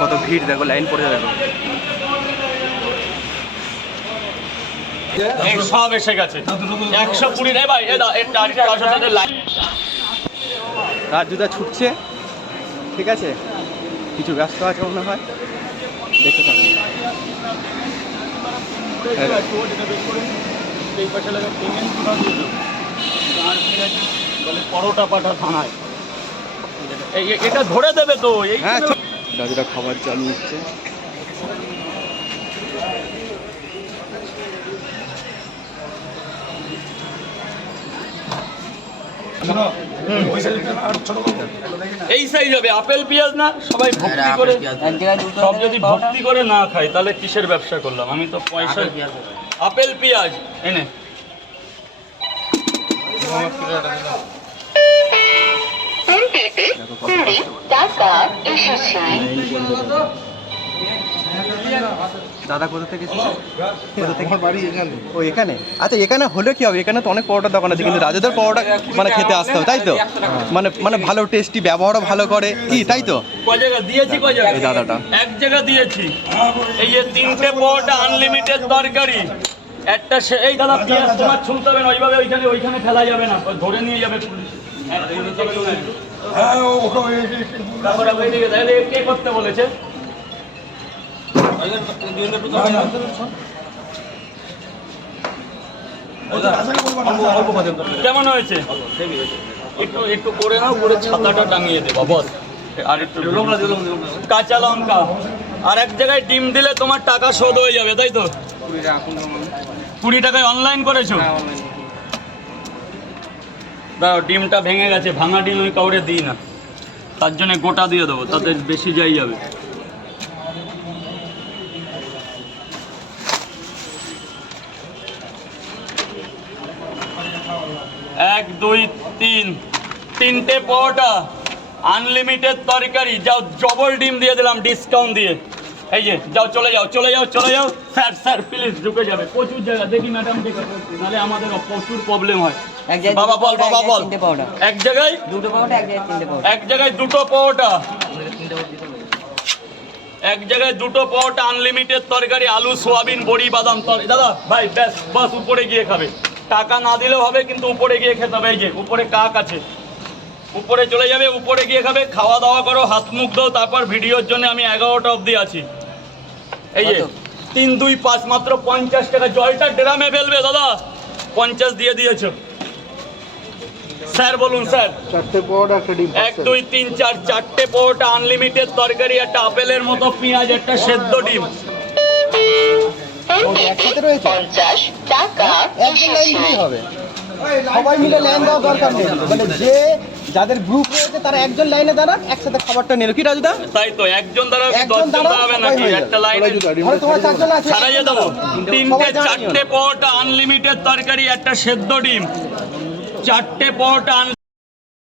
কত ভিড় দেখো, লাইন পড়ে দেখো। সব এসে গেছে 120 রে ভাই। রাজুদা ছুটছে, ঠিক আছে, কিছু ব্যস্ত আছে মনে হয়, দেখতে থাকুন। পরোটা পাঠা থানায় এটা ধরে দেবে তো। হ্যাঁ, রাজুদা খাবার চালু হচ্ছে। এই সাইজ হবে আপেল পেঁয়াজ না, সবাই ভক্তি করে। সব যদি ভক্তি করে না খাই তাহলে কিসের ব্যবসা করলাম আমি? তো পয়সা আপেল পেঁয়াজ এনে দাদা কোথা থেকে এসেছে? ও এখানে? আচ্ছা, এখানে হলে কি হবে, এখানে তো অনেক পরোটার দোকান আছে, কিন্তু রাজাদের পরোটা মানে খেতে আসতে হবে, তাই তো? মানে মানে ভালো টেস্টি, ব্যবহারও ভালো করে, কি তাই তো? কয় জায়গা দিয়েছি, কয় জায়গা? এই দাদাটা এক জায়গা দিয়েছি। এই যে 3টে পরোটা আনলিমিটেড তরকারি একটা। এই দাদা পেঁয়াজ তোমার ছুলতে হবে না, ওইভাবে ওইখানে ফেলা যাবে না, ধরে নিয়ে যাবে পুলিশ। কে করতে বলেছে? কেমন হয়েছে? একটু একটু করে নাও, করে ছাতাটা টাঙিয়ে দেবো বস। আর একটু কাঁচা লঙ্কা আর এক জায়গায় ডিম দিলে তোমার টাকা শোধ হয়ে যাবে, তাই তো? 20 টাকায় অনলাইন করেছো? দাও, ডিমটা ভেঙে গেছে, ভাঙা ডিম আমি কাউরে দিই না, তার জন্য গোটা দিয়ে দেবো, তাতে বেশি যাই যাবে। এক দুই তিন, 3টে পরোটা আনলিমিটেড তরকারি, যাও ডবল ডিম দিয়ে দিলাম ডিসকাউন্ট দিয়ে। এই যে যাও, চলে যাও চলে যাও চলে যাও। স্যার স্যার প্লিজ ঢুকে যাবে, প্রচুর জায়গা। দেখি ম্যাডাম দেখে, নাহলে আমাদের প্রচুর প্রবলেম হয়। বাবা বল, বাবা বল। এক জায়গায় দুটো পরোটা, এক জায়গায় দুটো পরোটা, এক জায়গায় দুটো পরোটা আনলিমিটেড তরকারি, আলু সোয়াবিন বড়ি বাদাম তরকারি। দাদা ভাই ব্যাস বাস, উপরে গিয়ে খাবে, টাকা না দিলেও হবে, কিন্তু উপরে গিয়ে খেতে হবে। এই যে উপরে কাক আছে, উপরে চলে যাবে, উপরে গিয়ে খাবে। খাওয়া দাওয়া করো, হাত মুখ দাও, তারপর ভিডিওর জন্য আমি 11টা অবধি আছি। এই যে 3 2 5, মাত্র 50 টাকা। জলটা ড্রামে ফেলবে দাদা, 50 দিয়ে দিয়েছো। স্যার বলুন স্যার। 4টে পরোটা, একটা ডিম। 1 2 3 4, 4টে পরোটা আনলিমিটেড তরকারি, একটা আপেলের মতো পেঁয়াজ, একটা সেদ্ধ ডিম। একসাথে রয়েছে 50 টাকা। একজন লাইন দিলেই হবে, সবাই মিলে লাইন দেওয়ার দরকার নেই। মানে যে যাদের গ্রুপ রয়েছে তারা একজন লাইনে দাঁড়ান, একসাথে খাবারটা নিল। কি রাজুদা? তাই তো, একজন দ্বারা 10 জন দাঁড়াবে নাকি? একটা লাইনে তোমার 4 জন আছে, সারাইয়ে দেবো। 3টে 4টে পরোটা আনলিমিটেড তরকারি, একটা সেদ্ধ ডিম, 4টে পরোটা